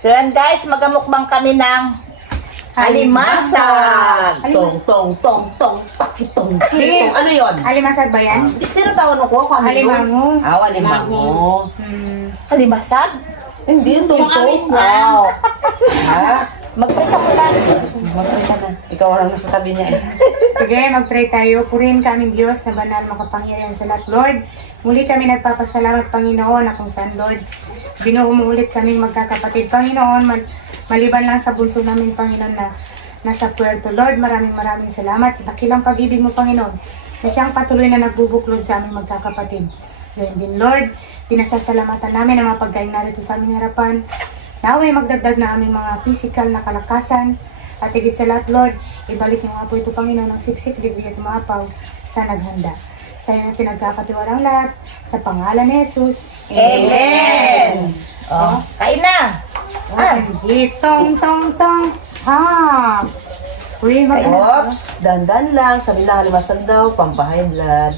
So yan guys, magamukbang kami ng alimasag. Tong, pakitong. Ano yun? Alimasag ba yan? Tinatawan ko kung ano yun. Alimango. Alimango. Alimasag? Hindi, tong. Wow. Ha? Mag-pray ka muna. Mag-pray ka na. Ikaw lang nasa tabi niya eh. Sige, mag-pray tayo. Purihin ka aming Diyos na banal makapangyarihan sa lahat. Lord, muli kami nagpapasalamat, Panginoon, na kung saan, Lord, binuo mo ulit kaming magkakapatid. Panginoon, maliban lang sa bunso namin, Panginoon, na nasa Puerto. Lord, maraming salamat sa dakilang pag-ibig mo, Panginoon, na siyang patuloy na nagbubuklod sa aming magkakapatid. Ngayon din, Lord, pinasasalamatan namin ang mga pagkain narito sa aming harapan. Naway magdagdag na aming mga physical na kalakasan. At higit sa lahat, Lord, ibalik niyo nga po ito, Panginoon, ng siksik, libig at maapaw sa naghanda. Sa iyo na pinagkakatiwalang lahat, sa pangalan ni Jesus. Amen! Oh, kain na! Tong. Ha! Uy, Oops, dandan lang. Sabi lang, alimasag daw, pampahay blood.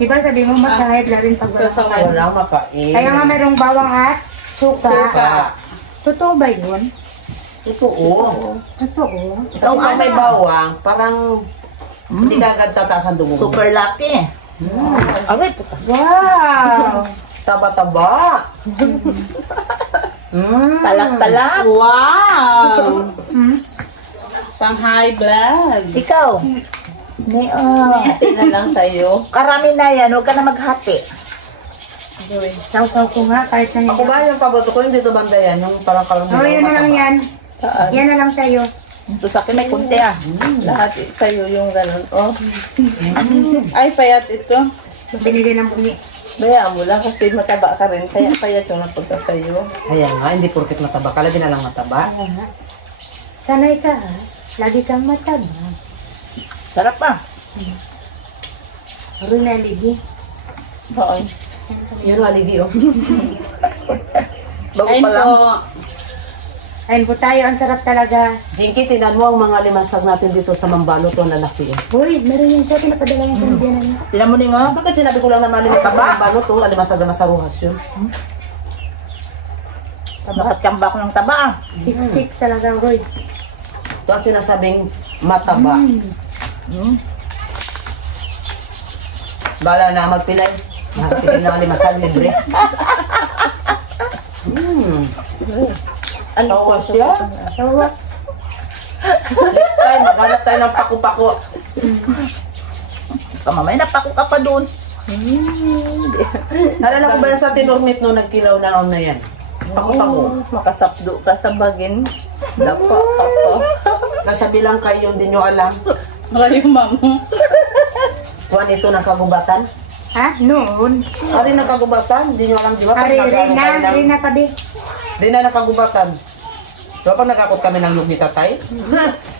Diba sabi mo, masahid na rin pag Walang makain. Kaya nga mayroong bawang at suka. Totoo ba yun? Totoo. Ito ang may bawang, parang hindi ka agad tataas ang dugo. Super lucky. Aray, puta. Wow! Taba-taba. Talak-talak. Wow! Pang high blood. Ikaw. Hati na lang sa'yo. Karami na yan, huwag ka na maghati. Saw-saw ko nga, kahit na Ako ba yung paboto ko, yung dito banda yan, yung parang kalang oh, yan na lang yan. Yan na lang sa'yo. Ito sa akin may kunti ah. Lahat sa'yo yung ganun. Oh. Ay, payat ito. Binili ng bumi. Bayaan mo lang kasi mataba ka rin. Kaya payat yung napunta sa'yo. Ayan nga, hindi porket mataba. Kalagin na lang mataba. Sanay ka ha. Lagi kang mataba. Sarap ah. Aroy na ligi. Oo. Yan waligi oh. Bago Ayun pa lang. po. Ayun po tayo, ang sarap talaga. Jinky, tinan mo ang mga limasag natin dito sa Mambalo to na laki eh. Uy, meron yun siya, pinapadala yung sandiyanan niya. Tinan mo din nga. Bakit sinabi ko lang na malimasag sa Mambalo to, alimasag na masaruhas yun. Nakatambak ng taba ah. Sik-sik talaga, Roy. Ito ang sinasabing mataba. Bala na magpilay. Nakatikim na alimasag libre. Ano po siya? Tawa. Ay, maghanap tayo ng paku-paku. Mamay, napako ka pa doon. Nalala ko ba yan sa tinurmit no, nagkilaw na na yan? Paku-paku. Makasapdo ka sa bagin. Dapa ka pa. Nasabi lang kayo, hindi nyo alam. Maraming mamo. Kuwan ito ng kagubatan. Ha? Noon? Ari ng kagubatan, hindi nyo alam, di ba? Ari na kabi. Di na nakagubatan. So, pag nagkakot kami ng lumi tatay,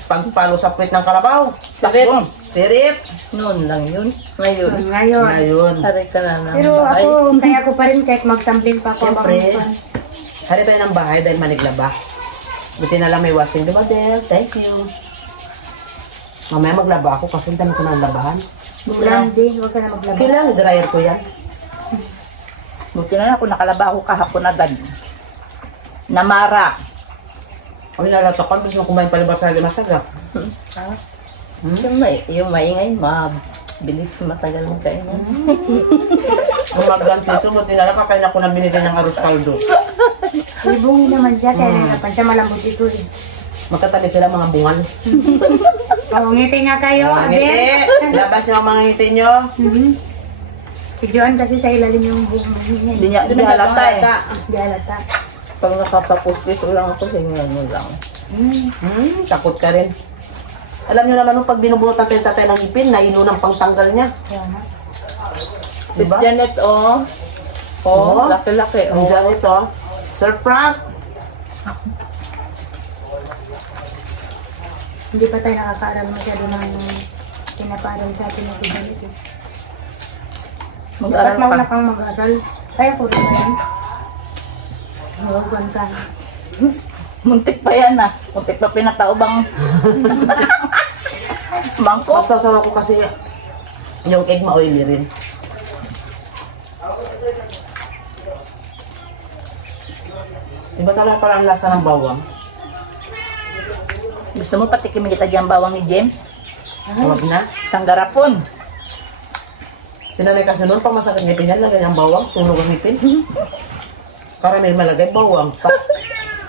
pagpalo sa puwit ng karabaw. Tirit. Tirit. Noon lang yun. Ngayon. Ngayon. Taray ka na naman. Pero ako, kaya ko pa rin kahit magtambling pa ako. Siyempre. Hari tayo ng bahay dahil maniglaba. Buti na lang may washing. Diba, Del? Thank you. Mamaya maglaba ako kasi dami ko na labahan. Blandi, huwag ka na maglaba. Kailangan, dryer ko yan. Buti na lang ako nakalaba ako kahapon agad. Namara. Ay, nalatakan. Gusto mo kumain palibas sa limasag ah. Yung maingay, mabilis matagal mo kainin. Umagang dito, buti na lang kakain ako na binigay ng arroz caldo. Ibungin naman siya, kaya nalapan siya malambot ito eh. Magkatabi sila mga bungal. Oh, ngiti nga kayo, Ngiti! Labas niyo ang mga ngiti niyo. Si Joan kasi sa ilalim yung buhong niya. Hindi niya halata eh. Di halata. Pag nakapapustis lang ako, hingan mo lang. Takot ka rin. Alam niyo naman nung pag binubuhat natin tatay ng ipin, nainunang pangtanggal niya. Sis Diba? Janet, oh. Oo. Laki-laki, Ang oh. dyan ito. Sir Frank! Hindi pa tayo nakakaaral masyado ng pinapaaral sa atin na tigalit eh. Mag-aral Dapat mauna pa. kang mag-aral. Kaya ko rin yan. Huwag ka. Muntik pa yan ah. Muntik pa pinataubang mangkok. Magsasawa ko kasi yung egg ma-oily rin. Iba talaga pala ang lasa ng bawang. Gusto mo patikimin kita dyan bawang ni James? Huwag na. Isang garapon. Sinanay kasi noon, pag masakit ngipin yan, lagay ang bawang, sunog ang ngipin. Karamel malagay, bawang.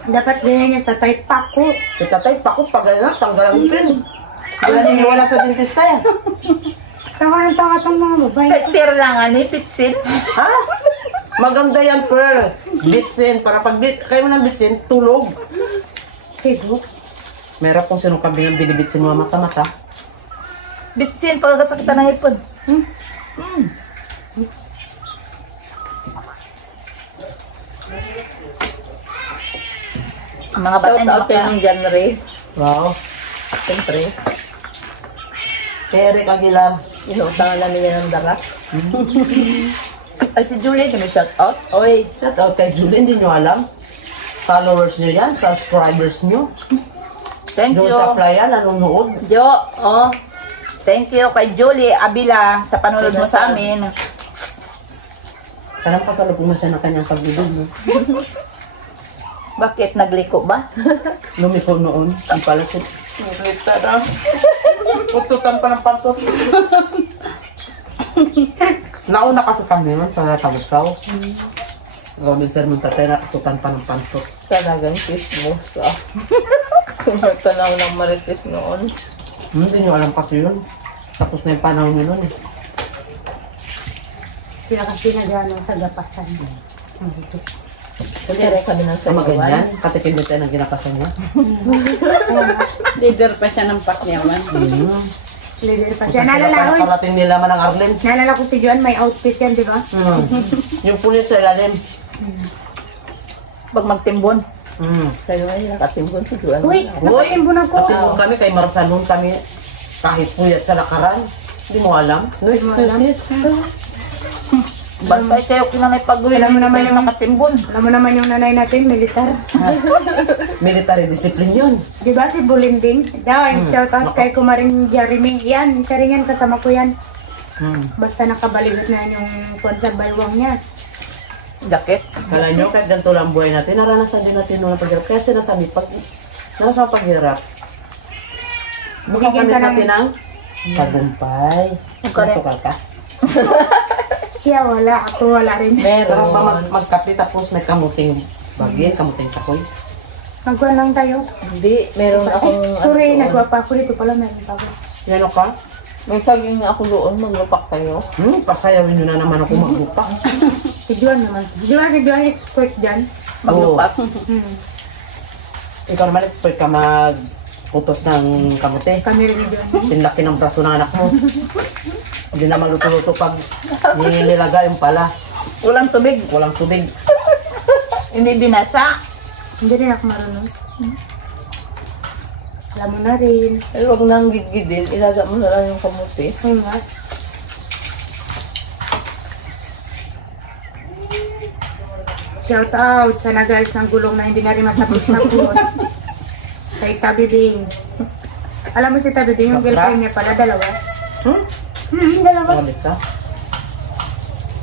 Dapat ganyan niya, tatay pako. Itatay pa ko, pag gano'n, tanggal ang ngipin. Hindi na niniwala sa dentista yan. Tawa ng tawa tong mga babae. Pero lang ano, pitsin. Ha? Maganda yan, Pearl. Bitsin. Para pag kayo mo ng bitsin, tulog. Tigo. Meron kung sino kambing ang binibitsin mo mata-mata. Bitsin, pagkasakita ng ipon. Ang mga bata Shout hindi out kay ng genre. Wow. Siyempre, Kay Eric Aguilar. inuutangan namin yan ng dara. Ay, si Julie, kami shout out. Oy, shout out kay Julie. Hindi nyo alam. Followers nyo yan, subscribers nyo. Thank Doon you. sa playa, nanonood. Jo, oh. Thank you kay Julie Abila sa panonood mo sa amin. Sana makasalubong mo siya ng kanyang pagbibig mo. Bakit nagliko ba? Lumiko noon. Ang pala siya. Naglita na. Pututan pa ng pantot. Nauna kasi kami nun sa Tagusaw. Robinson mong tatay na pututan pa ng pantot. Talagang chismos ah. Kung nagtanaw ng marites noon. Hindi nyo alam kasi yun. Tapos na yung panahon nyo nun eh. Kaya kasi nagano sa gapasan. Pero kami ng Sa sayawan. maganyan, katikin nyo tayo ng ginapasan niya. Leader pa siya ng pakyawan. Leader pa Kung siya. saan Naalala sila ko, parating nila man ang Arlen. naalala ko si Joan, may outfit yan, di ba? Yung pulit sa ilalim. Pag magtimbon. Kayo ngayon, nakatimbon si Juan. Uy, nakatimbon ako. Katibong kami kay Marsalon kami kahit puyat sa lakaran. Hindi mo alam. No excuses. Basta kayo kinanay pag-uwi. Alam mo naman yung nakatimbon. Alam mo naman yung nanay natin, militar. Military discipline yun. Di ba si Bulinding? Daw, shout out kay Kumaring Jeremy. Yan, isa rin yan, kasama ko yan. Basta nakabaligot na yung konsang baywang niya. Jacket. Kala nyo, kahit ganito lang buhay natin, naranasan din natin nung paghirap. Kaya sinasabi, pag nasa paghirap, Bigyan makakamit ka ng- natin ng tagumpay. Correct. Nasukal ka. Siya wala, ako wala rin. Sarap ba magkape tapos may kamuting bagay, kamuting takoy? Magkuhan lang tayo. Hindi, meron akong... Sorry, doon. nagwapa ako dito pala, meron pa ako. Yan o ka? May saging na ako doon, maglupak kayo. Pasayawin nyo na naman ako maglupa. Si Joan naman. Di ba si Joan expert dyan? Maglupak. Ikaw naman, expert ka magputos ng kamote. Kami rin ni Joan. Sinlaki ng braso ng anak mo. Hindi na maluto-luto pag nilagay yung pala. Walang tubig. Walang tubig. Hindi binasa. Hindi rin ako marunong. Alam mo na rin. Ay, huwag nang gidgidin. Ilaga mo na lang yung kamuti. Ay nga. Shout out sa nag-ayos ng gulong na hindi na rin matapos-tapos. Kay Tabi Bing. Alam mo si Tabi Bing, yung girlfriend niya pala, dalawa. Dalawa. Makamit ka.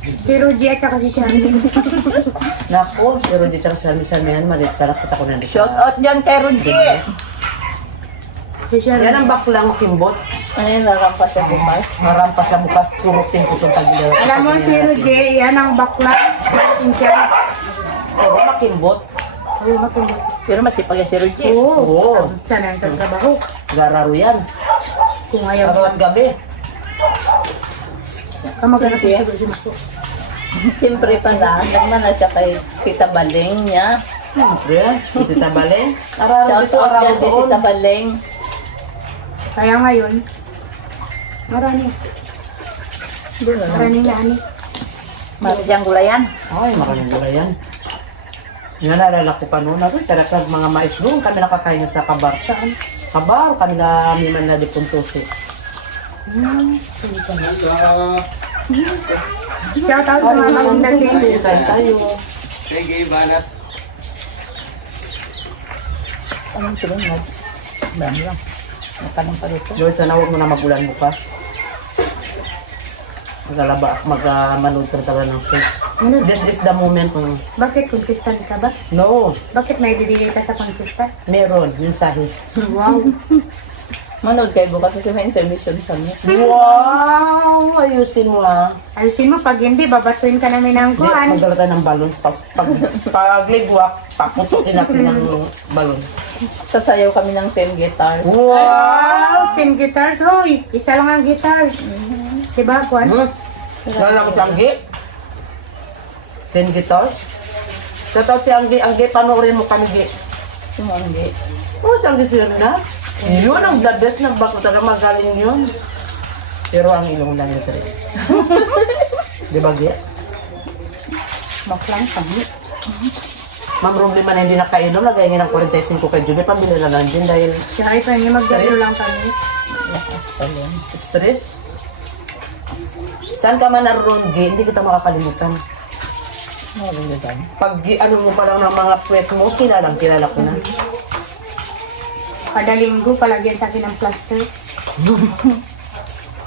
Si Rudy at saka si Shani. Naku, si Rudy tsaka si Almisan yan, malit ka nakita ko na. Shout out dyan kay Rudy. Si Shani. Yan ang baklang kimbot. Ayun, narampas sa bumas. Marampa sa bukas, turutin ko itong tagiliw. Alam mo si Rudy, yan ang bakla. Malaking siya. Pero makimbot. Oo, makinig. Pero masipag yan si Rudy. Oo. Oo. Sana sa trabaho. Gararo yan. Kung ayaw Araw at gabi. kamagana ko siguro si Maso. Siyempre pala, nagmana siya kay Tita Baling niya. Siyempre, si Tita Balen. Araw Shout dito, out araw dyan kay doon. Tita Baling. Kaya ngayon, marami. Doon na. Marami na ani. Masyang gulayan. Ay, maraming gula yan. Nga naalala ko pa noon, talaga mga mais doon, kami nakakain na sa kabar. Saan? Kabar, kami na miman na di puntusi. Shout out sa mga bagong dating. Kain tayo. Anong sila mo? Dami lang. Matanong pa dito. Lord, sana huwag mo na magulan bukas. Mag-manood ka talaga ng fish. This is the moment. Bakit contestant ka ba? No, Bakit may bibigay ka sa contestant? meron. Mensahe. Wow. Manood kayo bukas kasi may intermission sa mo. Wow! Ayusin mo ha. Ayusin mo, pag hindi, babatuin ka namin ng Hindi, kuhan. magdala tayo ng balon. Pag ligwak, paputukin natin ng balon. Sasayaw kami ng 10 guitar. Wow! 10 guitars, hoy! Isa lang ang guitar. Diba, kuhan? Lala ko si Anggi. 10 guitars. Shout out si Anggi. Anggi, panoorin mo kami, Gi. Sumanggi. Oh, si Anggi sila na. Yun ang the best na bako talaga magaling yun. Pero ang ilong lang ito rin. Di ba, Gi? Baklang kami. Ma'am, problema na hindi nakainom. Lagay nga ng 45 kay Julie. Pambili na lang din dahil Siya ay pa niya magdalo lang kami. stress. Saan ka man naroon, Gi, hindi kita makakalimutan. Pag ano mo pa lang ng mga puwet mo, kilala ko na. Kada linggo, palagyan sa akin ng plaster.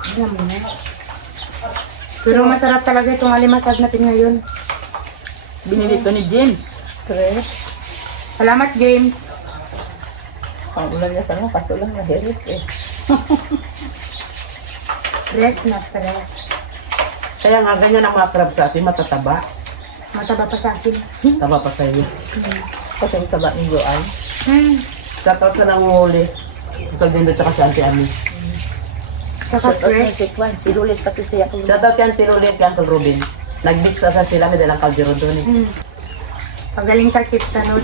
Alam mo na. Pero masarap talaga itong alimasag natin ngayon. Binili to ni James. Fresh. Salamat, James. Ang ulam niya sana, kaso lang nahirit eh. Fresh na fresh. Kaya nga, ganyan ang mga crab sa atin, matataba. Mataba pa sa akin. Taba pa sa iyo. Kasi yung taba ni Joanne. Shout out sa nangunguli. Ikaw din doon, tsaka si Auntie Ami. Saka Shout out fresh. ni Kwan, si Lulit pati siya. Shout out kay Auntie Lulit, kay Uncle Robin. Nag-mix sa sila, may dalang kaldero doon eh. Pagaling ka, Chip Tanod.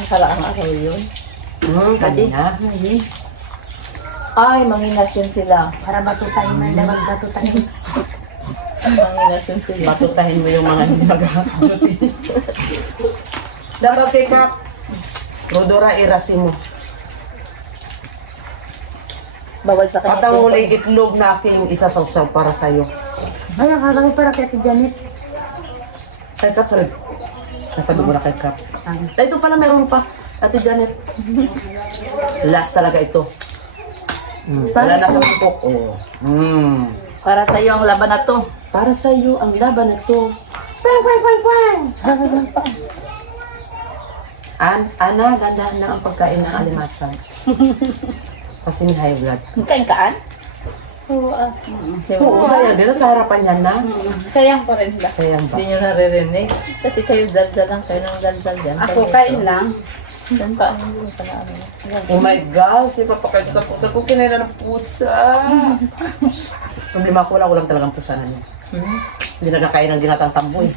Akala ang araw yun. Kanina. Ay, manginasyon sila. Para batutain mo, dapat batutain. Manginasyon sila. Batutahin mo yung mga hindi mag-duty. Shout out kay Kap. Rodora Irasimo. Bawal sa kanya. At ang huling itlog na aking isasawsaw para sa'yo. Ay, akala ko para kay Ate Janet. Kay Kap, sorry. Nasabi mo na kay Kap. Ay, ito pala meron pa. Ate Janet. Last talaga ito. Wala na sa bukok. Oh. Para sa iyo ang laban na to. Para sa'yo ang laban na ito. Ana, gandahan na ang pagkain ng alimasag. Kasi may high blood. Kain kaan? Oo, Oo, sa'yo din. Sa harapan yan na. Sayang pa rin ba? Sayang ba? Hindi nyo naririnig. Kasi kayo daldal lang. Kayo nang daldal dyan. Ako kain lang. Yan pa. Ano pa na ano. Oh my God, di pa pakita sa pusa ko. Kinain na ng pusa. Problema ko, wala ko lang talagang pusa na niya. Hindi nagkakain ng ginatang tamboy.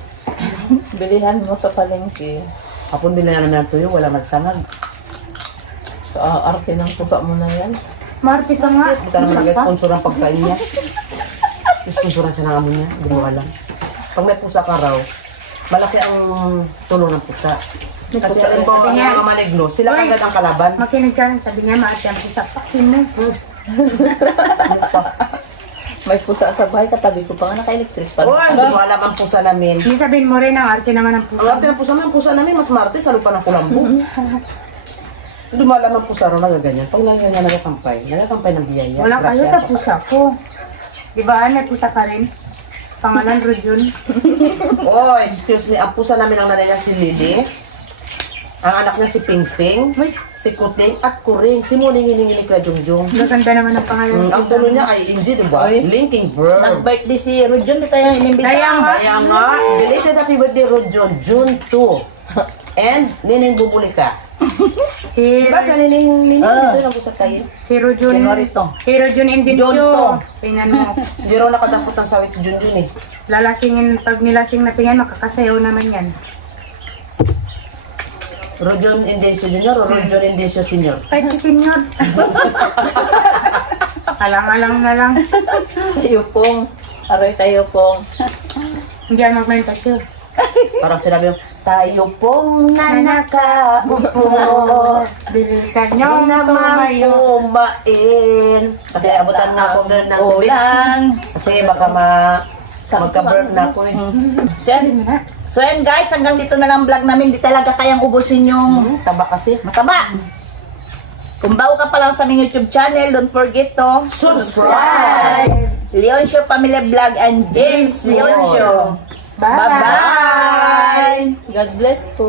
Bilihan mo sa palengke. Hapon binila namin ang tuyo, wala nagsangag. So, arte ng pusa mo na yan. Marty ka nga. Hindi ka naman nag-sponsor ang pagkain niya. Sponsoran siya ng amo niya, hindi mo alam. Pag may pusa ka raw, malaki ang tulong ng pusa. Kasi ang mga maligno, sila agad ang kalaban. Makinig ka. Sabi niya, maati ang pusa. Paksin mo. May pusa sa bahay, katabi ko pa nga naka-electric pa. Oh, hindi mo alam ang pusa namin. Hindi sabihin mo rin ang arte naman ng Ang pusa. arte ng pusa namin, mas marte, salo pa ng kulambo. Hindi mo alam ang pusa raw nagaganyan. Pag lang yan nagakampay ng biyaya. Wala kayo Grasya. sa pusa ko. Diba, may pusa ka rin? Pangalan, Rodyon. Oh, excuse me. Ang pusa namin ang nanay niya si Lily. Ang anak niya si Ping Ping, si Kuting, at Kuring. Si Muling-iling ka Jungjung. Maganda naman ang pangalan. Ang tulo niya ay Inji, diba? Linking verb. Nag-birthday si Rodjon, di tayo inimbita. Kaya nga, belated happy birthday, Rodjon, June 2. And, Nining Bubulika. Si, Diba sa Nining dito na pusa tayo? si Rodyon. January to. Si Rodyon Indincho. John Tingnan mo. Hindi raw nakadapot ng sawit si Junjun eh. Lalasingin, pag nilasing natin yan, makakasayaw naman yan. Rodjon Indencio Jr. o Rodjon Indencio Sr. Kahit si Senyor. Alang-alang na lang. Tayo pong. Aray tayo pong. Hindi yan magmentasyon. Parang sinabi yung, tayo pong nanakaupo. Bilisan Yung nyo naman tumayo. kumain. Kasi abutan na ako girl ng tubig. Ulan. Kasi baka magka-burn na ako eh. So yan guys, hanggang dito na lang vlog namin. Di talaga kayang ubusin yung Taba kasi. mataba. Kung bago ka pa lang sa aming YouTube channel, don't forget to Subscribe! Leoncio Family Vlog and James Leoncio. Bye! Bye-bye! God bless po.